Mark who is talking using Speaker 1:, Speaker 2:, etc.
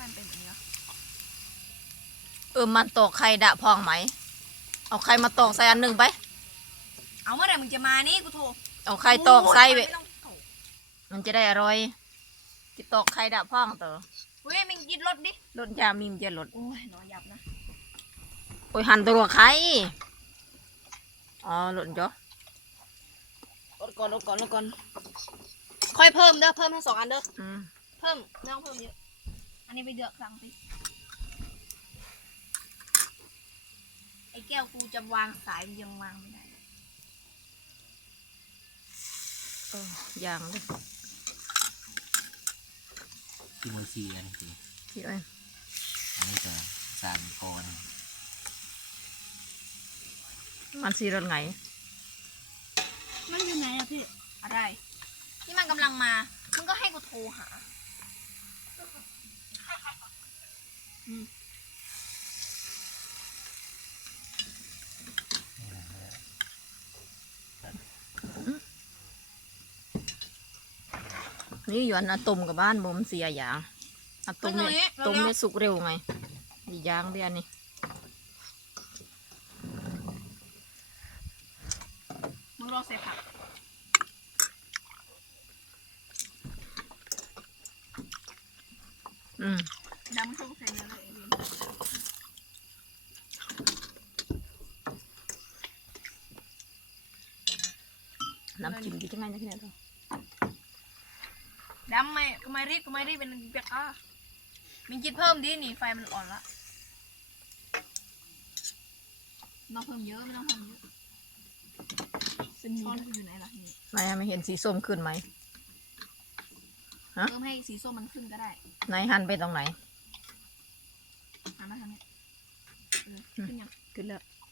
Speaker 1: มันเป็นแบบนี้
Speaker 2: มันตอกไข่ดะพองไหมเอาไข่มาตอกใส่อันหนึ่งไป
Speaker 1: เอาเมื่อไหร่มึงจะมานี่กูโทร
Speaker 2: เอาไข่ตอกใส่ไปมันจะได้อร่อยจิตอกไข่ดะพองต่อ
Speaker 1: เว้ยมึงยึดรถดิ
Speaker 2: รถยามีมจะรถ
Speaker 1: โอ้ยนอนยับนะ
Speaker 2: โอ้ยหั่นตัวไข่อ๋อหล่นจ้ะลดก่อน
Speaker 1: ค่อยเพิ่มเด้อเพิ่มทั้ง2 อันเด้อเพิ่มไม่ต้องเพิ่มเยอะอันนี้ไปเดือดครั้งสิไอ้แก้วกูจะวางสายมันยังวางไม่ได้
Speaker 2: อย่างเลย
Speaker 3: ที่มือซีอันนี้
Speaker 2: ที่เอ้ย
Speaker 3: อันนี้จะ3 ก้อน
Speaker 2: มันสีรถไง
Speaker 1: มันอยู่ไหนอะพี่อะไรที่มันกำลังมามึงก็ให้กูโทรหา
Speaker 2: นี่อยู่อันอะตมกับบ้านบ่มเสียอย่างอะตมเนี่ยต้มเนี่ยสุกเร็วไงดีย่างเดียวนี่
Speaker 1: มึงรอใส่ผักดำช่องใส่เนื้อเลย
Speaker 2: น้ำจิ้มดีจังไงนะพี่เนี่ย
Speaker 1: ดำไม่รีบเป็นเปียกอ่ะมีกินเพิ่มดินี่ไฟมันอ่อนละไม่ต้องเพิ่มเยอะช้อนอยู่ไหนล่ะนี่
Speaker 2: ไม่เห็นสีส้มขึ้นไหม
Speaker 1: เพิ่มให้สีส้มมันขึ้นก็ได้
Speaker 2: ไหนหั่นไปตรงไหน
Speaker 1: หันมาทางนี้ขึ้นยัง
Speaker 2: ขึ้นแล้ว